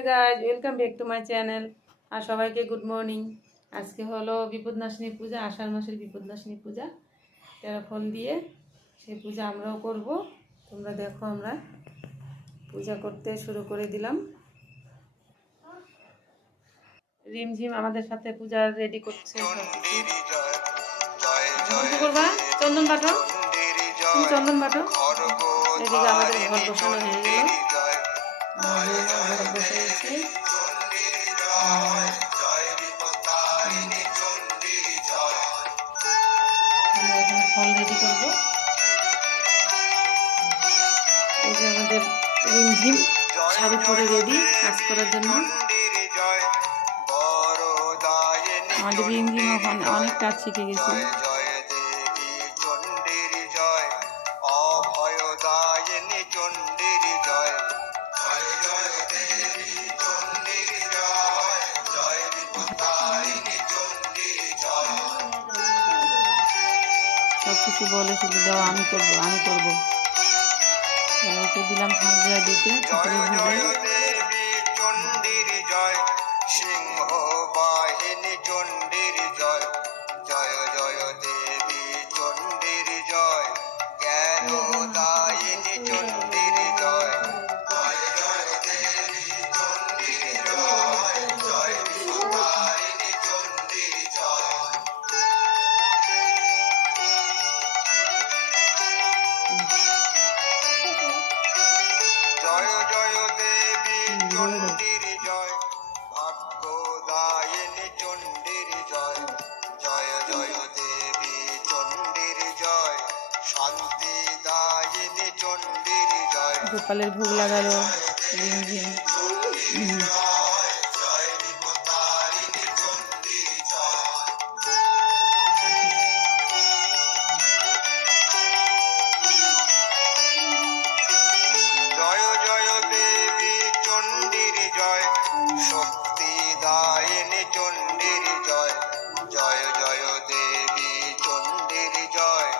High guys, welcome back to my channel. আর সবাইকে good morning. আজকে হলো বিপদনাশিনী পূজা, আষাঢ় মাসের বিপদনাশিনী পূজা। তেরা ফল দিয়ে সেই পূজা আমরাও করব। তোমরা দেখো, আমরা পূজা করতে শুরু করে দিলাম। রিমঝিম আমাদের সাথে পূজা রেডি করছে। করবা চন্দন বাটো, চন্দন বাটো। এদিকে আমাদের ঘর বসানো হয়ে গেল। ঘর বসিয়েছি। আমরা এখানে ফল রেডি করবো। এই যে আমাদের রিমঝিম শাড়ি পরে রেডি কাজ করার জন্য। আমাদের রিমঝিম অনেক কাজ শিখে গেছে। সব কিছু বলে শুধু দাও, আমি করবো আমি করবো। ওকে দিলাম থাক দেওয়া দিতে। চণ্ডীর জয়, ভাগ্যদায়িনী চণ্ডীর জয়, জয় জয় দেবী চণ্ডীর জয়, শান্তিদায়িনী চণ্ডীর জয়। গোপালের ভোগ লাগালো রিমঝিম। শক্তিদায়িনী চণ্ডীর জয়, জয় জয় দেবী চণ্ডীর জয়।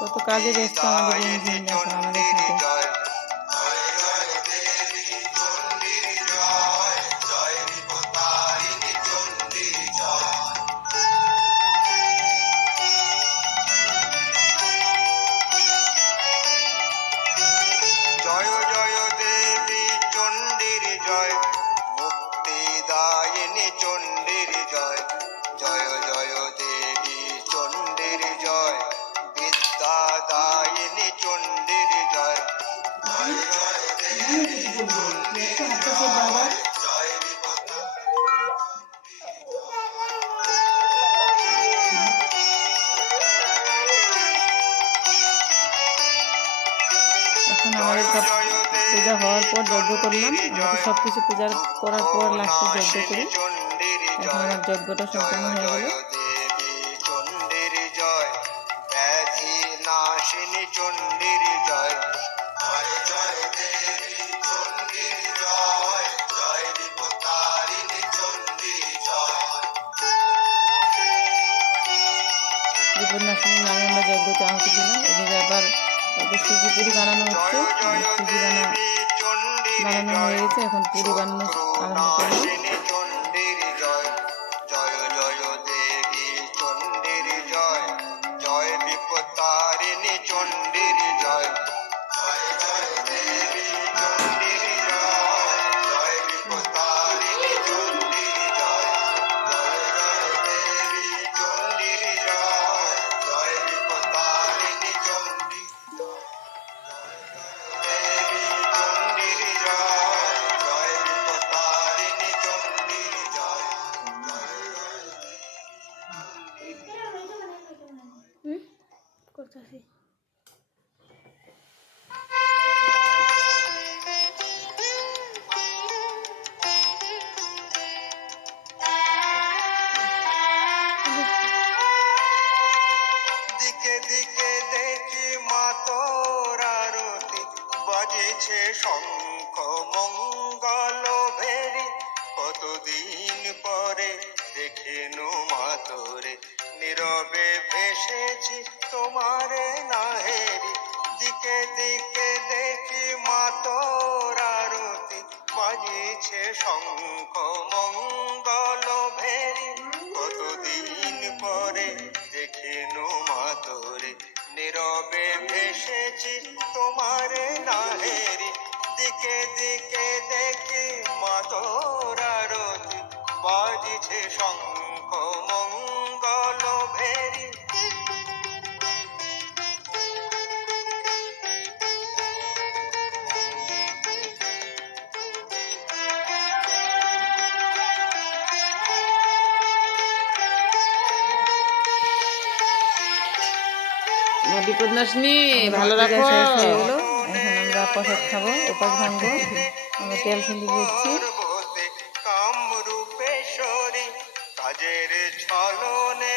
কত কাজে ব্যস্ত আমাদের রিমঝিম, দেখো আমাদের সাথে। জয় জয় দেবী চণ্ডীর জয়, মুক্তিদায়িনী চণ্ডীর জয়, জয় জয় দেবী চণ্ডীর জয়, বিদ্যাদায়িনী চণ্ডীর জয়, জয় জয় দেবী চণ্ডীর জয়, জয় এখন আমাদের সব পূজা হওয়ার পর যজ্ঞ করলাম। আমাদের সব কিছু পূজা করার পর লাস্টে যজ্ঞ করি। এখন আমার যজ্ঞটা সম্পূর্ণ হয়ে গেল। চণ্ডীর জয়, ব্যাধি নাশিনী চণ্ডীর জয়, জয় জয় দেবী চণ্ডীর জয়, জয় বিপত্তারিণী চণ্ডীর জয়। বিপদনাশিনীর নামে আমরা যজ্ঞতে আহুতি দিলাম। এদিকে আবার সুজি পুরি বানানো হচ্ছে। সুজি বানানো হয়ে গেছে, এখন পুরি বানানো আরম্ভ করবো। জয় জয় দেবী চণ্ডীর জয়, জয় বিপত্তারিণী চণ্ডীর জয়, জয় জয় দেবী চণ্ডীর জয়, জয় বিপত্তারিণী চণ্ডীর জয়, জয় জয় দেবী চণ্ডীর জয়, জয় বিপত্তারিণী চণ্ডীর জয়। করতেছি দিকে দিকে দেখি মা তোর আরতি, বাজেছে শঙ্খ মঙ্গল ভেরি, কতদিন পরে দেখেনু মা তোরে, নীরবে ভেসেছি তোমারে নাহেরি। দিকে দিকে দেখি মা তোর আরতি, বাজে বাজিছে শঙ্খ মঙ্গল ভেরি, কতদিন পরে দেখিনু মা তোরে, নীরবে ভেসেছি তোমার নাহেরি, দিকে দিকে দেখি মা তোর আরতি, বাজিছে শঙ্খ মঙ্গল ভেরি। বিপদ নাশনি ভালো রাখো। শেষ হয়ে গেলো, এখন আমরা প্রসাদ খাবো, উপাস ভাঙবো। আমরা তেল সিঁদুর দিচ্ছি। কামরূপেশ্বরী কাজের ছলনে